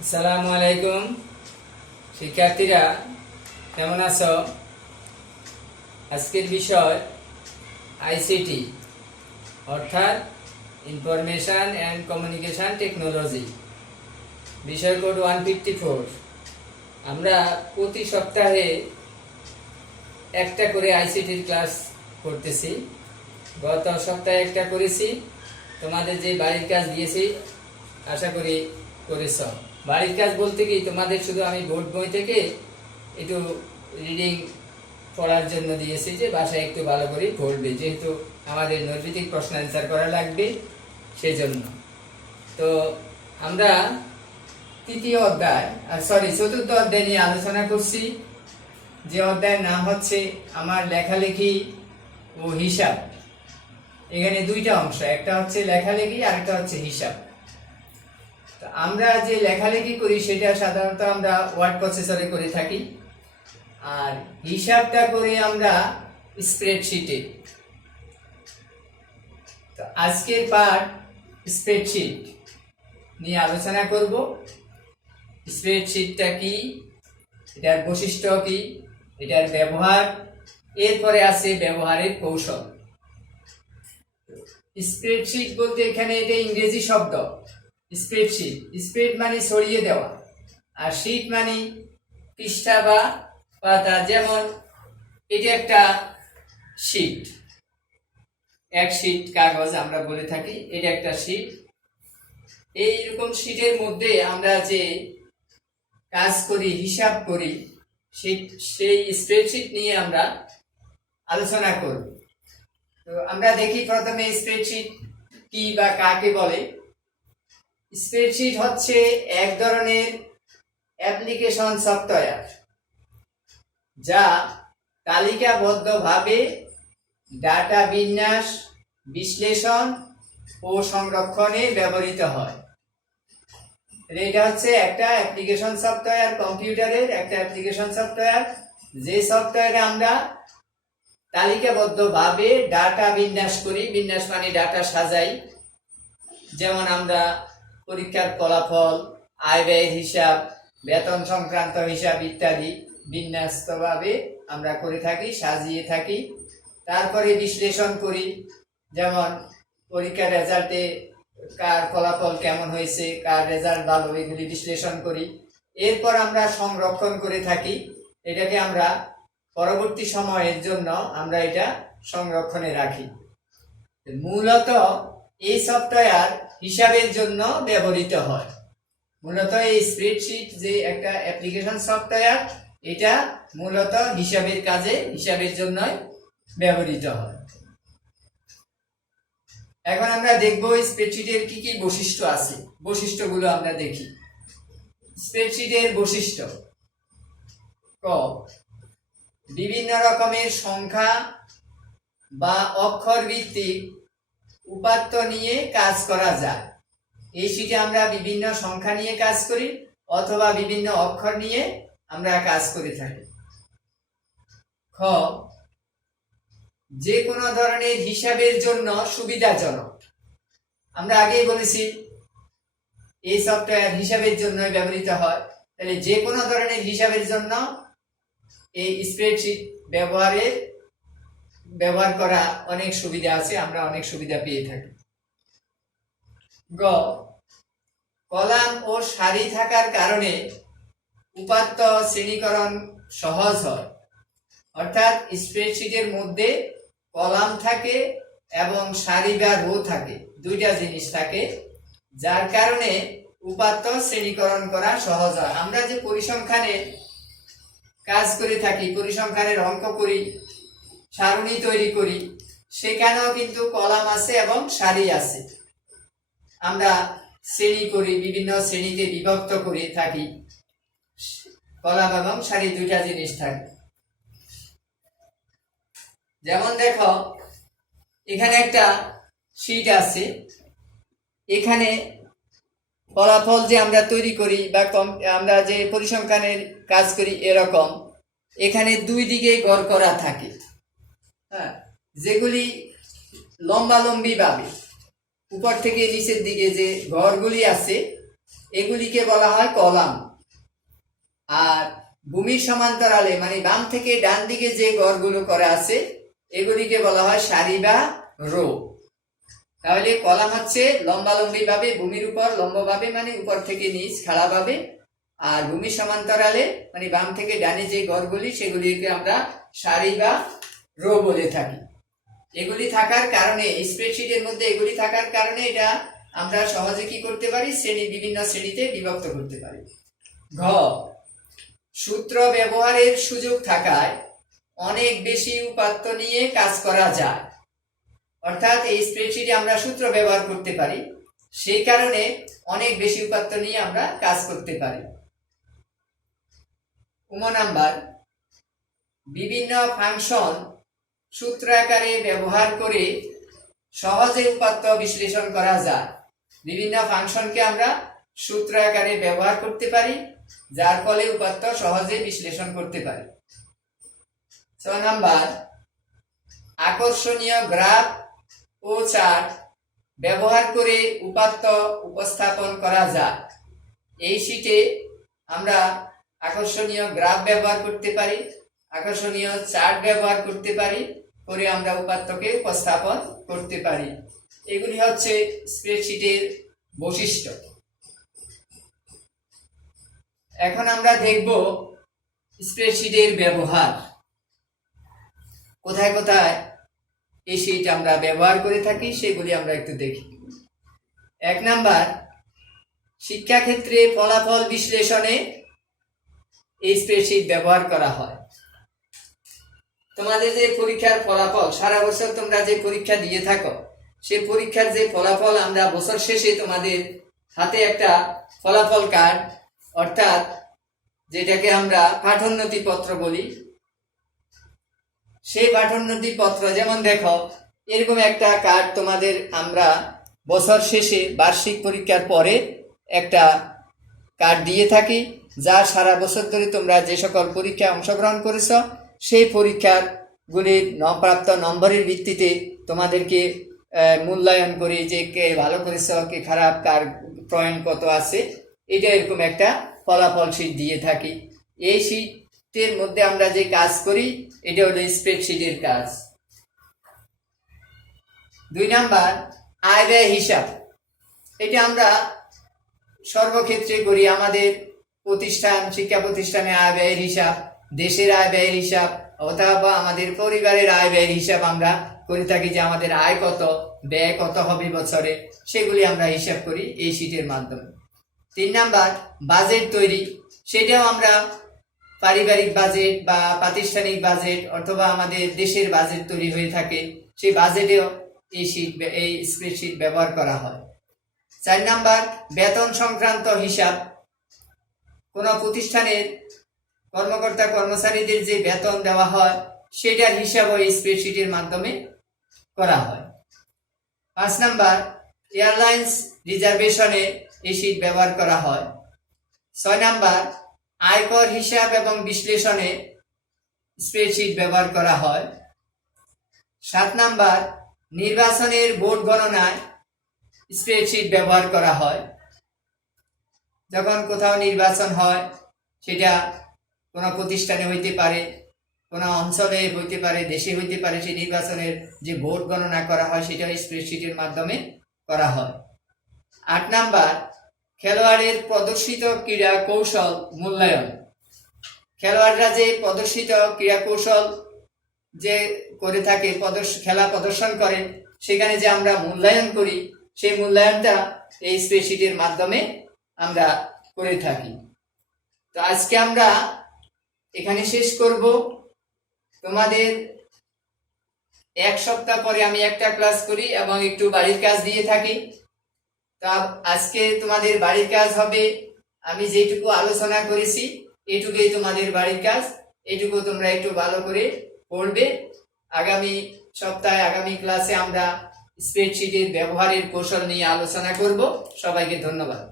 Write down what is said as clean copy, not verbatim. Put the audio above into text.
আসসালামু আলাইকুম শিক্ষার্থীরা, কেমন আছো? আজকের বিষয় আইসিটি অর্থাৎ ইনফরমেশন অ্যান্ড কমিউনিকেশন টেকনোলজি, বিষয় কোড 154। আমরা প্রতি সপ্তাহে একটা করে আইসিটির ক্লাস করতেছি। গত সপ্তাহে একটা করেছি। তোমাদের যে বাড়ির কাজ দিয়েছি আশা করি করেছ। বাড়ির কাজ বলতে কি, তোমাদের শুধু আমি বোর্ড বই থেকে একটু রিডিং পড়ার জন্য দিয়েছি, যে বাসায় একটু ভালো করে পড়বে, যেহেতু আমাদের নৈর্ব্যক্তিক প্রশ্ন অ্যান্সার করা লাগবে সেই জন্য। তো আমরা চতুর্থ অধ্যায় নিয়ে আলোচনা করছি, যে অধ্যায়ের নাম হচ্ছে আমার লেখালেখি ও হিসাব। এখানে দুইটা অংশ, একটা হচ্ছে লেখালেখি আর একটা হচ্ছে হিসাব। আমরা যে লেখালেখি করি সেটা সাধারণত আমরা ওয়ার্ড প্রসেসরে করে থাকি, আর হিসাবটা করি আমরা স্প্রেডশিটে। তো আজকের পার্ট স্প্রেডশিট নিয়ে আলোচনা করব। স্প্রেডশিটটা কি, এটার বৈশিষ্ট্য কি, এটার ব্যবহার, এরপরে আছে ব্যবহারের কৌশল। স্প্রেডশিট বলতে এখানে এটা ইংরেজি শব্দ। স্প্রেডশিট, স্প্রেড মানে ছড়িয়ে দেওয়া, আর শীট মানে পৃষ্ঠা বা পাতা। যেমন এটা একটা শীট, এক শীট কাগজ আমরা বলে থাকি, এটা একটা শীট। এইরকম শীটের মধ্যে আমরা যে কাজ করি, হিসাব করি, সেই স্প্রেডশিট নিয়ে আমরা আলোচনা করব। তো আমরা দেখি প্রথমে স্প্রেডশিট কি বা কাকে বলে। স্প্রেডশিট হচ্ছে এক ধরনের অ্যাপ্লিকেশন সফটওয়্যার যা তালিকাবদ্ধভাবে ডাটা বিন্যাস, বিশ্লেষণ ও সংরক্ষণে ব্যবহৃত হয়। এটা হচ্ছে একটা অ্যাপ্লিকেশন সফটওয়্যার, কম্পিউটারের একটা অ্যাপ্লিকেশন সফটওয়্যার, যে সফটওয়্যারে আমরা তালিকাবদ্ধভাবে ডাটা বিন্যাস করি। বিন্যাস মানে ডাটা সাজাই। যেমন আমরা পরীক্ষার ফলাফল, আয় ব্যয়ের হিসাব, বেতন সংক্রান্ত হিসাব ইত্যাদি বিন্যস্তভাবে আমরা করে থাকি, সাজিয়ে থাকি। তারপরে বিশ্লেষণ করি, যেমন পরীক্ষার রেজাল্টে কার ফলাফল কেমন হয়েছে, কার রেজাল্ট ভালো, এগুলি বিশ্লেষণ করি। এরপর আমরা সংরক্ষণ করে থাকি, এটাকে আমরা পরবর্তী সময়ের জন্য আমরা এটা সংরক্ষণে রাখি। মূলত এই সফটওয়্যার হিসাবের জন্য ব্যবহৃত হয়। মূলত এই স্প্রেডশিট যে একটা অ্যাপ্লিকেশন সফটওয়্যার, এটা মূলত হিসাবের কাজে, হিসাবের জন্যই ব্যবহৃত হয়। এখন আমরা দেখব স্প্রেডশিটের কি কি বৈশিষ্ট্য আছে। বৈশিষ্ট্যগুলো আমরা দেখি। স্প্রেডশিটের বৈশিষ্ট্য: ক, বিভিন্ন রকমের সংখ্যা বা অক্ষর ভিত্তিক উপাত্ত নিয়ে কাজ করা যায়। এই শীটে আমরা বিভিন্ন সংখ্যা নিয়ে কাজ করি অথবা বিভিন্ন অক্ষর নিয়ে আমরা কাজ করে থাকি। খ, যে কোনো ধরনের হিসাবের জন্য সুবিধাজনক। আমরা আগেই বলেছি এই সফটওয়্যার হিসাবের জন্য ব্যবহৃত হয়, তাহলে যে কোনো ধরনের হিসাবের জন্য এই স্প্রেডশিট ব্যবহার করা অনেক সুবিধা আছে, আমরা অনেক সুবিধা পেয়ে থাকি। গ, কলাম ও সারি থাকার কারণে উপাত্ত শ্রেণীকরণ সহজ হয়। অর্থাৎ স্প্রেডশিটের মধ্যে কলাম থাকে এবং সারি বা রো থাকে, দুইটা জিনিস থাকে, যার কারণে উপাত্ত শ্রেণীকরণ করা সহজ হয়। আমরা যে পরিসংখ্যানে কাজ করে থাকি, পরিসংখ্যানের অঙ্ক করি, সারণী তৈরি করি, সেখানেও কিন্তু কলাম আছে এবং সারি আছে। আমরা শ্রেণী করি, বিভিন্ন শ্রেণীতে বিভক্ত করে থাকি, কলাম এবং সারি দুইটা জিনিস থাকে। যেমন দেখো, এখানে একটা শীট আছে, এখানে ফলাফল যে আমরা তৈরি করি বা আমরা যে পরিসংখ্যানের কাজ করি, এরকম এখানে দুই দিকে গড় করা থাকে, হ্যাঁ, যেগুলি লম্বালম্বি ভাবে উপর থেকে নিচের দিকে যে ঘরগুলি আছে, এগুলিকে বলা হয় কলাম। আর ভূমির সমান্তরালে মানে বাম থেকে ডান দিকে যে ঘরগুলো করা আছে এগুলিকে বলা হয় সারি বা রো। তাহলে কলাম হচ্ছে লম্বালম্বি ভাবে ভূমির উপর লম্বভাবে মানে উপর থেকে নিচ খাড়া ভাবে, আর ভূমির সমান্তরালে মানে বাম থেকে ডানে যে ঘরগুলি সেগুলিকে আমরা সারি বা রো বলে থাকি। এগুলি থাকার কারণে স্প্রেডশিটের মধ্যে এগুলি থাকার কারণে এটা আমরা সহজে কি করতে পারি, বিভিন্ন শ্রেণীতে বিভক্ত করতে পারি। ঘ, সূত্র ব্যবহারের সুযোগ থাকায় অনেক বেশি উপাত্ত নিয়ে কাজ করা যায়। অর্থাৎ এই স্প্রেডশিটে আমরা সূত্র ব্যবহার করতে পারি, সেই কারণে অনেক বেশি উপাত্ত নিয়ে আমরা কাজ করতে পারি। নাম্বার, বিভিন্ন ফাংশন সূত্র আকারে ব্যবহার করে সহজে উপাত্ত বিশ্লেষণ করা যায়। বিভিন্ন ফাংশনকে আমরা সূত্র আকারে ব্যবহার করতে পারি, যার ফলে উপাত্ত সহজে বিশ্লেষণ করতে পারি। 6 নাম্বার, আকর্ষণীয় গ্রাফ ও চার্ট ব্যবহার করে উপাত্ত উপস্থাপন করা যায়। এই শীটে আমরা আকর্ষণীয় গ্রাফ ব্যবহার করতে পারি, আকর্ষণীয় চার্ট ব্যবহার করতে পারি, করে আমরা উপাত্তকে উপস্থাপন করতে পারি। এগুলি হচ্ছে স্প্রেডশিটের বৈশিষ্ট্য। এখন আমরা দেখব স্প্রেডশিটের ব্যবহার, কোথায় কোথায় এই শীট আমরা ব্যবহার করে থাকি সেগুলি আমরা একটু দেখি। 1 নাম্বার, শিক্ষাক্ষেত্রে ফলাফল বিশ্লেষণে এই স্প্রেডশিট ব্যবহার করা হয়। তোমাদের যে পরীক্ষার ফলাফল, সারা বছর তোমরা যে পরীক্ষা দিয়ে থাকো, সেই পরীক্ষার যে ফলাফল আমরা বছর শেষে তোমাদের হাতে একটা ফলাফল কার্ড, অর্থাৎ যেটাকে আমরা পাঠোন্নতি পত্র বলি, সেই পাঠোন্নতি পত্র, যেমন দেখো এরকম একটা কার্ড তোমাদের আমরা বছর শেষে বার্ষিক পরীক্ষার পরে একটা কার্ড দিয়ে থাকি, যা সারা বছর ধরে তোমরা যে সকল পরীক্ষায় অংশগ্রহণ করেছ সেই পরীক্ষার গুলির প্রাপ্ত নম্বরের ভিত্তিতে তোমাদেরকে মূল্যায়ন করি যে কে ভালো করেছ, কে খারাপ, কার পয়েন্ট কত আছে, এটা এরকম একটা ফলাফল শীট দিয়ে থাকি। এই শীটের মধ্যে আমরা যে কাজ করি এটা হলো স্প্রেডশিটের কাজ। 2 নাম্বার, আয় ব্যয় হিসাব। এটা আমরা সর্বক্ষেত্রে করি, আমাদের প্রতিষ্ঠান, শিক্ষা প্রতিষ্ঠানে আয় ব্যয়ের হিসাব, দেশের আয় ব্যয়ের হিসাব, অথবা আমাদের পরিবারের আয় ব্যয়ের হিসাব আমরা করে থাকি, যে আমাদের আয় কত, ব্যয় কত হবে বছরে, সেগুলি আমরা হিসাব করি এই শীটের মাধ্যমে। 3 নাম্বার, বাজেট তৈরি। সেটাও আমরা পারিবারিক বাজেট বা প্রাতিষ্ঠানিক বাজেট অথবা আমাদের দেশের বাজেট তৈরি হয়ে থাকে, সেই বাজেটেও এই স্প্রেডশিট ব্যবহার করা হয়। 4 নাম্বার, বেতন সংক্রান্ত হিসাব। কোনো প্রতিষ্ঠানের কর্মকর্তা কর্মচারীদের যে বেতন দেওয়া হয় সেটার হিসাবও এই স্প্রেডশিটের মাধ্যমে করা হয়। 5 নাম্বার, এয়ারলাইন্স রিজার্ভেশনে এই শীট ব্যবহার করা হয়। 6 নাম্বার, আয়কর হিসাব এবং বিশ্লেষণে স্প্রেডশিট ব্যবহার করা হয়। 7 নাম্বার, নির্বাচনের ভোট গণনায় স্প্রেডশিট ব্যবহার করা হয়। যখন কোথাও নির্বাচন হয়, সেটা কোনো প্রতিষ্ঠানে হইতে পারে, কোনো অঞ্চলে হইতে পারে, দেশে হইতে পারে, সেই নির্বাচনের যে ভোট গণনা করা হয় সেটা স্প্রেডশিটের মাধ্যমে করা হয়। 8 নাম্বার, খেলোয়াড়ের প্রদর্শিত ক্রীড়া কৌশল মূল্যায়ন। খেলোয়াড়রা যে প্রদর্শিত ক্রীড়া কৌশল যে করে থাকে, খেলা প্রদর্শন করে, সেখানে যে আমরা মূল্যায়ন করি, সেই মূল্যায়নটা এই স্প্রেডশিটের মাধ্যমে আমরা করে থাকি। তো আজকে আমরা এখানে শেষ করব। তোমাদের 1 সপ্তাহ পরে আমি একটা ক্লাস করি এবং একটু বাড়ির কাজ দিয়ে থাকি। তা আজকে তোমাদের বাড়ির কাজ হবে, আমি যেটুকু আলোচনা করেছি এটুকুই তোমাদের বাড়ির কাজ, এটুকু তোমরা একটু ভালো করে পড়বে। আগামী সপ্তাহে, আগামী ক্লাসে আমরা স্প্রেডশিটের ব্যবহারের কৌশল নিয়ে আলোচনা করব। সবাইকে ধন্যবাদ।